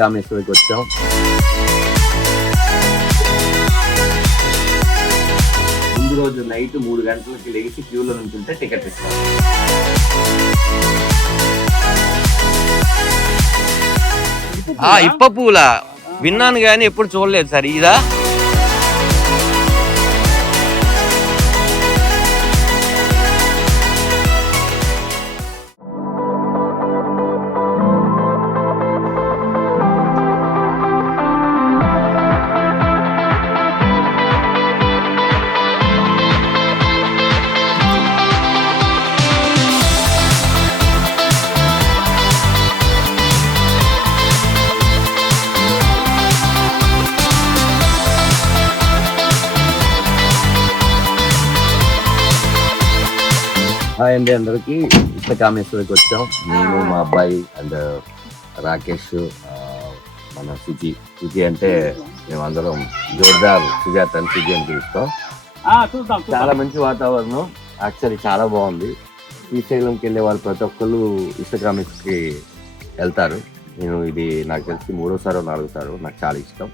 కామేశ్వరికి వచ్చాం. ముందు రోజు నైట్ 3 గంటలకి లేచి క్యూలో నుంచుంటే టికెట్ ఇస్తాం. ఇప్ప పూల విన్నాను కానీ ఎప్పుడు చూడలేదు సార్. ఇదా హాయ్ అండి అందరికి. ఇప్ప కామేశ్వరికి వచ్చాం. నేను మా అబ్బాయి అండ్ రాకేష్, మన సుజి అంటే మేమందరం జోర్దార్ సుజాత అని సుజి అని పిలుస్తాం. చాలా మంచి వాతావరణం, యాక్చువల్లీ చాలా బాగుంది. శ్రీశైలంకి వెళ్ళే వాళ్ళు ప్రతి ఒక్కళ్ళు ఇష్టకామేశ్వరికి వెళ్తారు. నేను ఇది నాకు తెలిసి 3వ 4వ నాకు చాలా ఇష్టం.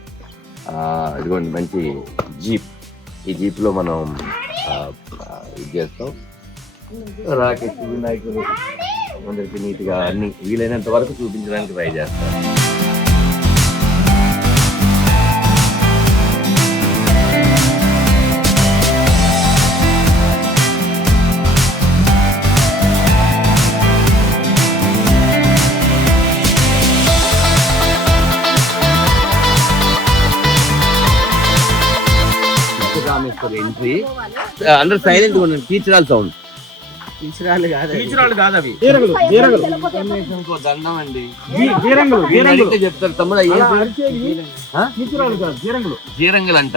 ఇదిగోండి మంచి జీప్. ఈ జీప్లో మనం ఇది చేస్తాం. రాకేష్ వినాయకుడు అందరికి నీట్గా అన్ని వీలైనంత వరకు చూపించడానికి ట్రై చేస్తాం. ఎంట్రీ అందరూ సైలెంట్ గా ఉండండి. టీచరాల్ సౌండ్ దండం అండి. చెప్తారు తమ్ముడు జీరంగులు అంట.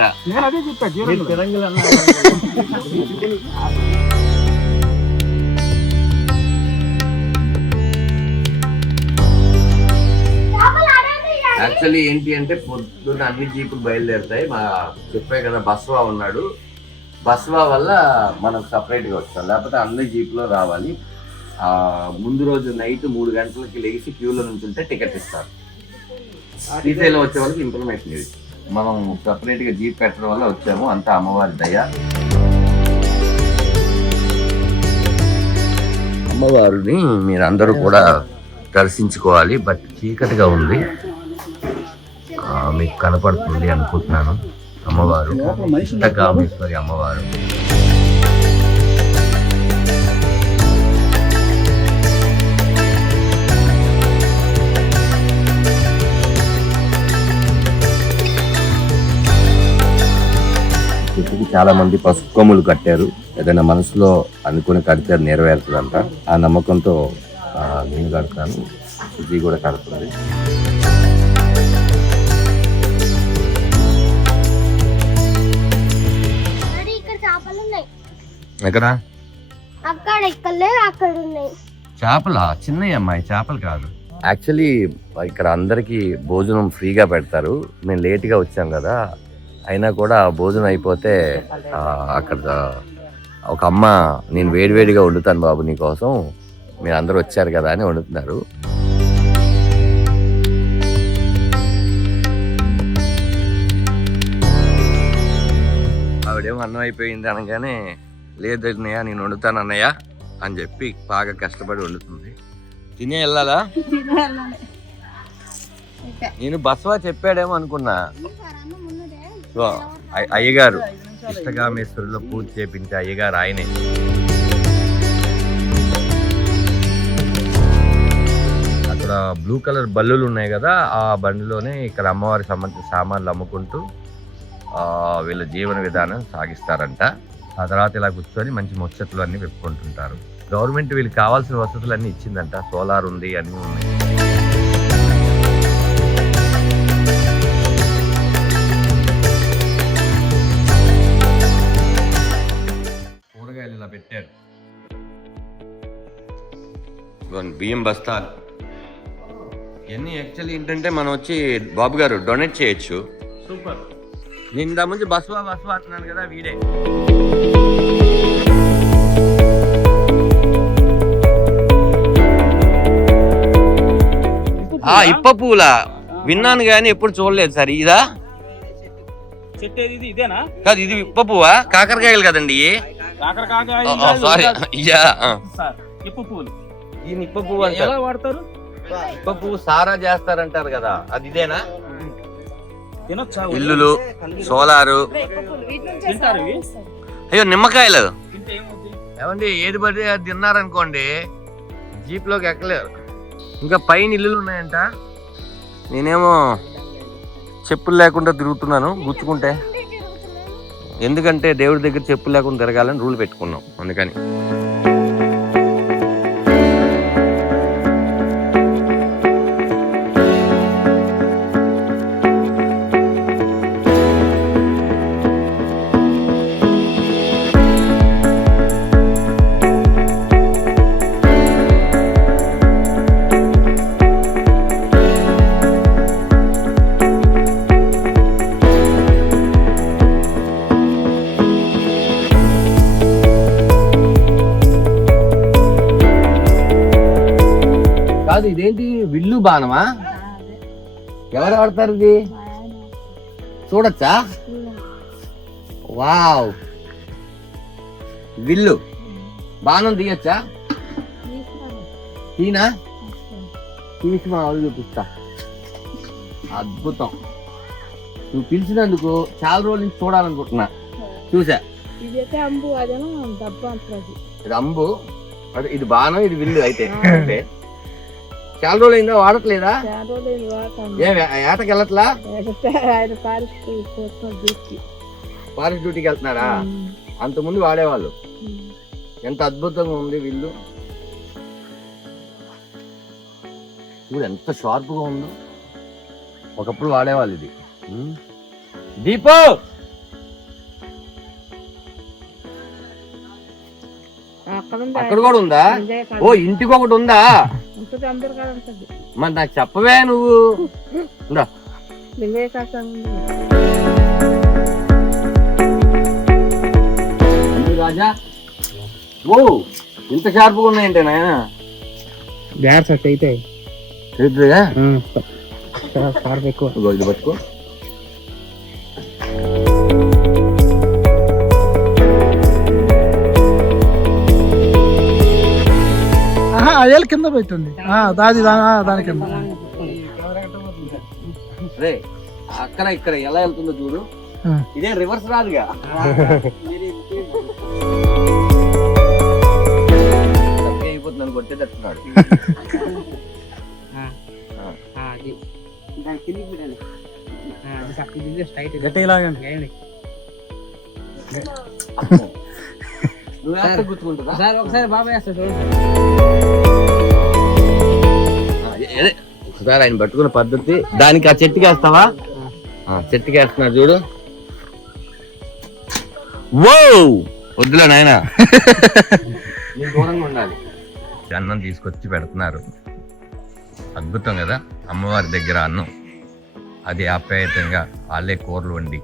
యాక్చువల్లీ ఏంటి అంటే పొద్దున్న అన్ని జీపులు బయలుదేరుతాయి. మా చెప్పే కదా బస్వా ఉన్నాడు. బస్వా వల్ల మనం సపరేట్గా వచ్చాం, లేకపోతే అన్ని జీప్లో రావాలి. ముందు రోజు నైట్ 3 గంటలకి లేచి క్యూలో నుంచుంటే టికెట్ ఇస్తారు. శ్రీశైలం వచ్చే వాళ్ళకి ఇన్ఫర్మేషన్ ఇది. మనం సపరేట్గా జీప్ పెట్టడం వల్ల వచ్చాము. అంతా అమ్మవారి దయ. అమ్మవారిని మీరు అందరూ కూడా దర్శించుకోవాలి. బట్ చీకటిగా ఉంది, మీకు కనపడుతుంది అనుకుంటున్నాను. అమ్మవారు ఇష్టకామేశ్వరి అమ్మవారు. చెట్టుకి చాలా మంది పసుపు కొమ్ములు కట్టారు. ఏదైనా మనసులో అనుకుని కడితే నెరవేరుతుందంట. ఆ నమ్మకంతో నేను కడతాను, ఇది కూడా కడుతుంది. ఎక్కడ చేపలా? చిన్నవి అమ్మాయి, చేపలు కాదు. యాక్చువల్లీ ఇక్కడ అందరికీ భోజనం ఫ్రీగా పెడతారు. మేము లేట్గా వచ్చాం కదా, అయినా కూడా భోజనం అయిపోతే అక్కడ ఒక అమ్మ నేను వేడివేడిగా వండుతాను బాబు నీకోసం, మీరు అందరూ వచ్చారు కదా అని వండుతున్నారు. ఆవిడేమో అన్నం అయిపోయింది అనగానే లేదు అన్నయ్య నేను వండుతాను అన్నయ్య అని చెప్పి బాగా కష్టపడి వండుతుంది. తినే వెళ్ళాలా? నేను బస్వా చెప్పాడేమో అనుకున్నా. అయ్యగారు ఇష్టకామేశ్వరిలో పూజ చేపించే అయ్యగారు ఆయనే. అక్కడ బ్లూ కలర్ బల్లులు ఉన్నాయి కదా, ఆ బండిలోనే ఇక్కడ అమ్మవారి సంబంధించిన సామాన్లు అమ్ముకుంటూ వీళ్ళ జీవన విధానం సాగిస్తారంట. ఆ తర్వాత ఇలా కూర్చొని మంచి ముచ్చట్లు అన్ని పెట్టుకుంటుంటారు. గవర్నమెంట్ వీళ్ళకి కావాల్సిన వసతులన్నీ ఇచ్చిందంట. సోలార్ ఉంది, అన్నీ ఉన్నాయి. కూరగాయలు ఇలా పెట్టారు. బియ్యం బస్తాలు ఇవన్నీ యాక్చువల్లీ ఏంటంటే మనం వచ్చి బాబు గారు డొనేట్ చేయొచ్చు. సూపర్. నేను ఇందా ముందు బస్వా అంటున్నాను కదా, వీడే. ఇప్ప పూల విన్నాను కానీ ఎప్పుడు చూడలేదు సార్. ఇదా చెట్టు ఏది? ఇది ఇదేనా? కాదు, ఇది ఇప్ప పువ్వా? కాకరకాయలు కదండి ఇవి. సారీ, ఇయ్యా. సార్ ఇప్పు పువ్వులు. ఈ ఇప్ప పువ్వు ఎలా అంటారు. వాడతారు? ఇప్ప పువ్వు సారా చేస్తారంటారు కదా, అది ఇదేనా? తినొచ్చా? ఇల్లులు, సోలారు. తింటారు ఇవి? అయ్యో నిమ్మకాయలు. తింటే ఏమవుతుంది? ఏమండి ఏది పడితే అది తిన్నారనుకోండి జీప్ లోకి ఎక్కలేరు. ఇంకా పైన ఇల్లులు ఉన్నాయంట. నేనేమో చెప్పులు లేకుండా తిరుగుతున్నాను గుచ్చుకుంటే. ఎందుకంటే దేవుడి దగ్గర చెప్పులు లేకుండా తిరగాలని రూల్ పెట్టుకున్నాం, అందుకని. కాదు, ఇదేంటి విల్లు బాణమా? ఎవరు ఆడతారు ఇది? చూడొచ్చా? వావ్, విల్లు బాణం తీయచ్చా? తీనా? తీసి మా వాళ్ళు చూపిస్తా. అద్భుతం. నువ్వు పిలిచినందుకు చాలా రోజుల నుంచి చూడాలనుకుంటున్నా. చూసా. ఇది అంబు, అదే ఇది బాణం, ఇది విల్లు. అయితే చాలా రోజులు అయిందా వాడట్లేదా? ఏటకి వెళ్ళట్లా? ఫారెస్ట్ డ్యూటీకి వెళ్తున్నారా? అంతకుముందు వాడేవాళ్ళు. ఎంత అద్భుతంగా ఉంది విల్లు. చూడు ఎంత షార్ప్ గా ఉందో. ఒకప్పుడు వాడేవాళ్ళు ఇది. దీపో, అక్కడ కూడా ఉందా? ఓ ఇంటికి ఒకటి ఉందా? మరి నాకు చెప్పవే నువ్వు. రాజా, ఓ ఇంత షార్ప్గా ఉన్నాయంటే నాయన. ఇది పట్టుకో. అయ్యాలి కింద పెట్టండి. దాని కింద అక్కడ ఇక్కడ ఎలా వెళ్తుందో చూడు. ఇదే రివర్స్ రాదుగా. అయిపోతుంది కొట్టేటట్టున్నాడు. ఒకసారి ఆయన పట్టుకున్న పద్ధతి. దానికి ఆ చెట్టుకి వేస్తావా? చెట్టుకి వేస్తున్నా చూడు. ఓ వద్దులే నాయన, దూరంగా ఉండాలి. అన్నం తీసుకొచ్చి పెడుతున్నారు. అద్భుతం కదా, అమ్మవారి దగ్గర అన్నం. అది ఆప్యాయతంగా వాళ్ళే కూరలు వండి,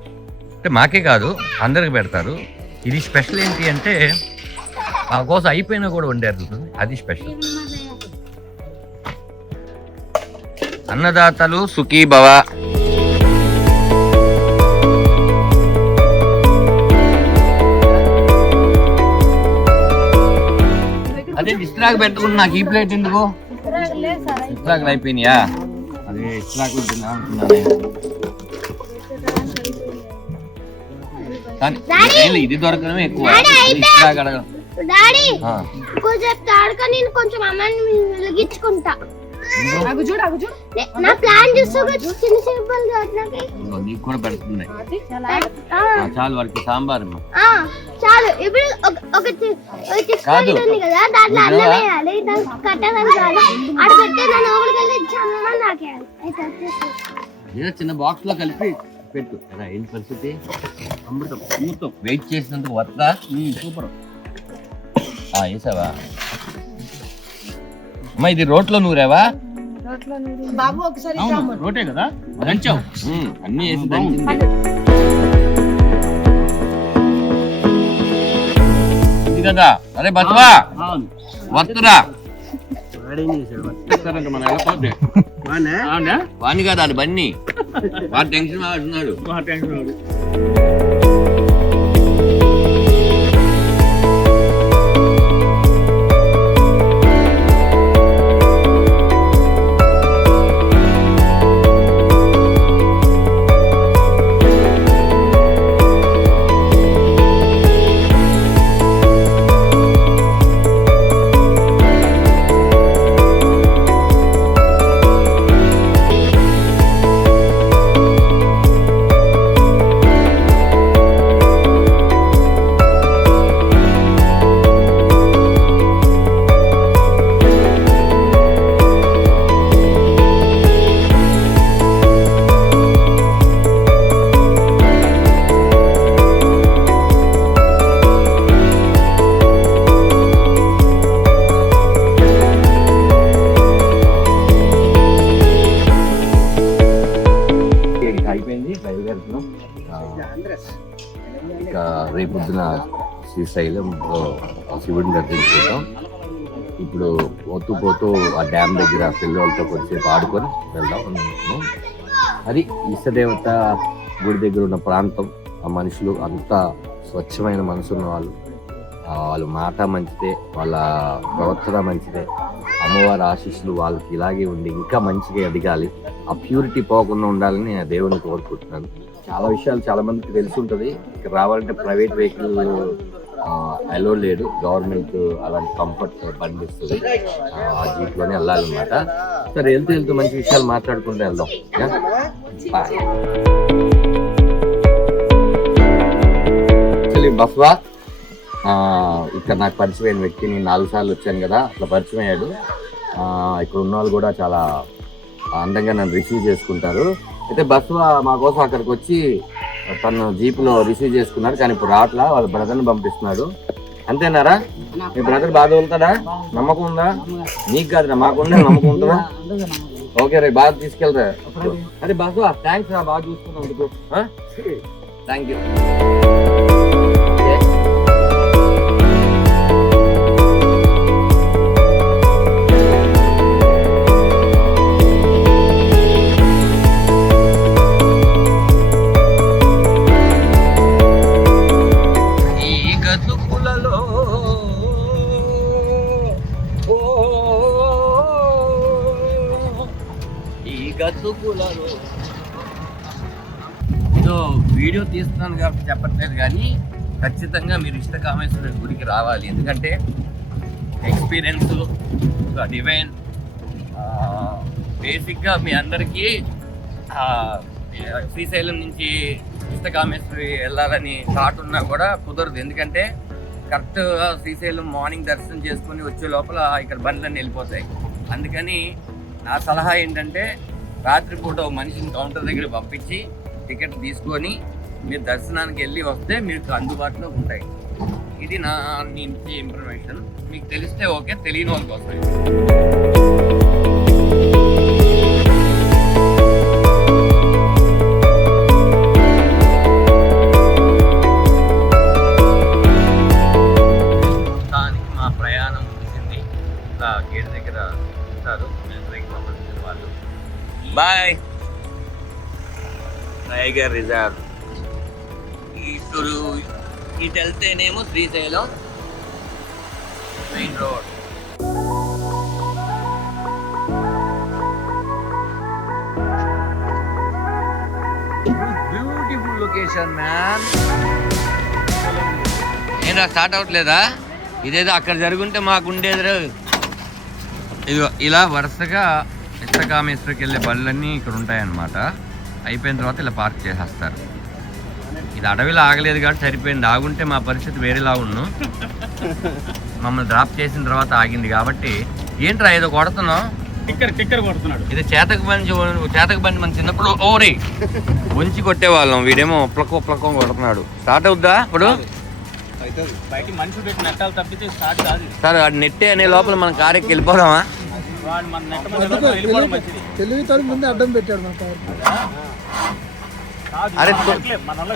అంటే మాకే కాదు అందరికి పెడతారు. ఇది స్పెషల్ ఏంటి అంటే ఆ కోసం అయిపోయినా కూడా వండారు, అది స్పెషల్. అన్నదాతలు సుఖీ భవ. అదే ఇస్త్రాకు పెట్టుకుని నాకు ఈ ప్లేట్ ఎందుకు? ఇస్త్రాకులు అయిపోయినాయా? అదే ఇస్త్రాకులు తిన్నా అనుకున్నాను. కానీ ఇది దొరకడమే ఎక్కువ. ఇస్త్రాకు అడగడం. కొంచెం అమ్మని వెలిగించుకుంటా. నా ప్లాన్ నీకు కూడా పెడుతుంది. చాలు వారికి సాంబార్ చాలు. ఇప్పుడు కాదు కదా, దాంట్లో అన్నం వేయాలి, దానికి కట్టాలని కాదు. అక్కడ పెట్టే దాన్ని ఏదో చిన్న బాక్స్ లో కలిపి పెట్టు. ఏంటి పరిస్థితి? అమృతం అమృతం వెయిట్ చేసినందుకు వద్దా? సూపర్. వేసావా అమ్మా? ఇది రోట్లో నూరావా? రోటే కదా దంచావు. అన్ని వేసి దంచింది. ఇది కదా. అరే బతువా వత్తురా. మన అవునా వాణి కాదు అది బన్నీ వాడు టెన్షన్ పడుతున్నాడు. మా టెన్షన్ వాడు. అయిపోయింది, బయలుదేరుతున్నాం. ఇక రేపొద్దున శ్రీశైలంలో శివుడిని దర్శించుకుంటాం. ఇప్పుడు పోతూ ఆ డ్యామ్ దగ్గర పిల్లలతో కొద్దిసేపు ఆడుకొని వెళ్దాం అనుకుంటున్నాం. అది ఇష్టదేవత గుడి దగ్గర ఉన్న ప్రాంతం. ఆ మనుషులు అంతా స్వచ్ఛమైన మనసున్న వాళ్ళు. వాళ్ళ మాట మంచిదే, వాళ్ళ ప్రవర్తన మంచిదే. అమ్మవారి ఆశీస్సులు వాళ్ళకి ఇలాగే ఉండి ఇంకా మంచిగా ఎదగాలి. ఆ ప్యూరిటీ పోకుండా ఉండాలని నేను దేవుని కోరుకుంటున్నాను. చాలా విషయాలు చాలా మందికి తెలిసి ఉంటుంది. ఇక్కడ రావాలంటే ప్రైవేట్ వెహికల్ అలో లేదు, గవర్నమెంట్ అలాంటి కంఫర్ట్ బండి ఇస్తుంది. ఆ జీప్లోనే వెళ్ళాలన్నమాట. సరే, వెళ్తూ మంచి విషయాలు మాట్లాడుకుంటూ వెళ్దాం. బస్వా ఇక్కడ నాకు పరిచయమైన వ్యక్తి, నేను 4 సార్లు వచ్చాను కదా, అట్లా పరిచయం అయ్యాడు. ఇక్కడ ఉన్న వాళ్ళు కూడా చాలా అందంగా నన్ను రిసీవ్ చేసుకుంటారు. అయితే బస్వా మా కోసం అక్కడికి వచ్చి తను జీపులో రిసీవ్ చేసుకున్నాడు, కానీ ఇప్పుడు రావట్లా, వాళ్ళ బ్రదర్ని పంపిస్తున్నాడు. అంతేనారా? మీ బ్రదర్ బాగా వెళ్తాడా? నమ్మకం ఉందా? నీకు కాదురా, మాకుండే నమ్మకం ఉంటుందా? ఓకే రే, బాగా తీసుకెళ్తా. అరే బస్వా, థ్యాంక్స్ రా, బాగా చూసుకున్నందుకు. Thank you. సో వీడియో తీస్తున్నాను కాబట్టి చెప్పట్లేదు, కానీ ఖచ్చితంగా మీరు ఇష్టకామేశ్వర గుడికి రావాలి. ఎందుకంటే ఎక్స్పీరియన్స్ డివైన్. బేసిక్గా మీ అందరికీ శ్రీశైలం నుంచి ఇష్టకామేశ్వరి వెళ్ళాలని థాట్ ఉన్నా కూడా కుదరదు. ఎందుకంటే కరెక్ట్గా శ్రీశైలం మార్నింగ్ దర్శనం చేసుకొని వచ్చే లోపల ఇక్కడ బండ్లన్నీ వెళ్ళిపోతాయి. అందుకని నా సలహా ఏంటంటే రాత్రిపూట మనిషిని కౌంటర్ దగ్గర పంపించి టికెట్ తీసుకొని మీరు దర్శనానికి వెళ్ళి వస్తే మీకు అందుబాటులో ఉంటాయి. ఇది నా నుంచి ఇన్ఫర్మేషన్. మీకు తెలిస్తే ఓకే, తెలియని వాళ్ళ కోసం. దానికి మా ప్రయాణం ముగిసింది. గేట్ దగ్గర ఉంటారు వాళ్ళు. బాయ్. Tiger reserve. ఇటు వెళ్తేనేమో Srisailam main road. Beautiful location man. ఏంటో స్టార్ట్ అవ్వట్లేదా? ఇదేదో అక్కడ జరుగుంటే మాకు ఉండేది. ఇదిగో ఇలా వరుసగా ఇష్టకామేశ్వరికి వెళ్ళే బళ్ళన్నీ ఇక్కడ ఉంటాయన్నమాట. అయిపోయిన తర్వాత ఇలా పార్క్ చేసేస్తారు. ఇది అడవిలో ఆగలేదు కాబట్టి సరిపోయింది. ఆగుంటే మా పరిస్థితి వేరేలా ఉన్నాం. మమ్మల్ని డ్రాప్ చేసిన తర్వాత ఆగింది కాబట్టి. ఏంట్రా ఏదో కొడుతున్నాం? టిక్కర్ కొడుతున్నాడు. ఇది చేతకు బండి మన చిన్నప్పుడు ఓరి ఉంచి కొట్టేవాళ్ళం. వీడేమో ఉప్లకం కొడుతున్నాడు. స్టార్ట్ అవుద్దా ఇప్పుడు? బయట మనిషి పెట్టి నెట్టాలు తప్పితే స్టార్ట్ కాదు. సార్ వాడు నెట్టే అనే లోపల మనం కారెక్కి వెళ్ళిపోదామా? వాడు మన నెట్ట వెళ్ళిపోవడం మంచిది. తెలివితో ముందే అడ్డం పెట్టాడు మన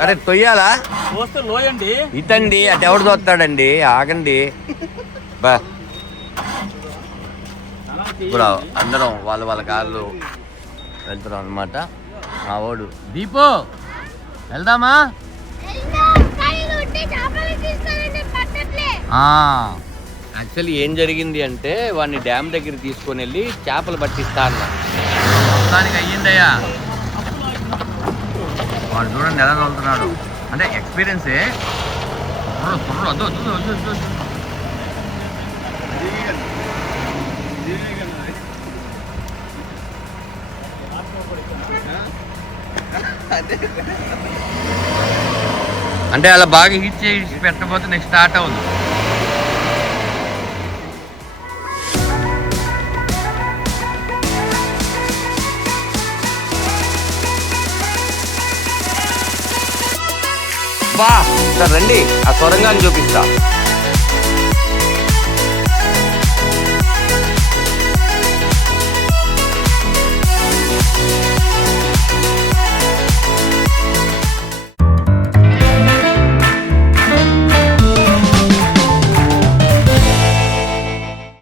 అరే తొయ్యాలా? పోస్తే లోయండి. ఇటండి, అటు ఎవడు తోస్తాడండి? ఆగండి బా. ఇప్పుడు అందరం వాళ్ళ కార్లు వెళ్తున్నాం అనమాట. మా వాడు దీపు వెళ్దామా? యాక్చువల్లీ ఏం జరిగింది అంటే వాడిని డ్యామ్ దగ్గర తీసుకొని వెళ్ళి చేపలు పట్టిస్తా అన్న. మొత్తానికి అయ్యిందయ్యా. వాడు చూడండి ఎలా చదువుతున్నాడు, అంటే ఎక్స్పీరియన్సే. అంటే అలా బాగా హీట్ చేసి పెట్టకపోతే నెక్స్ట్ స్టార్ట్ అవ్వదు. బా రండి, ఆ సొరంగాన్ని చూపిస్తా.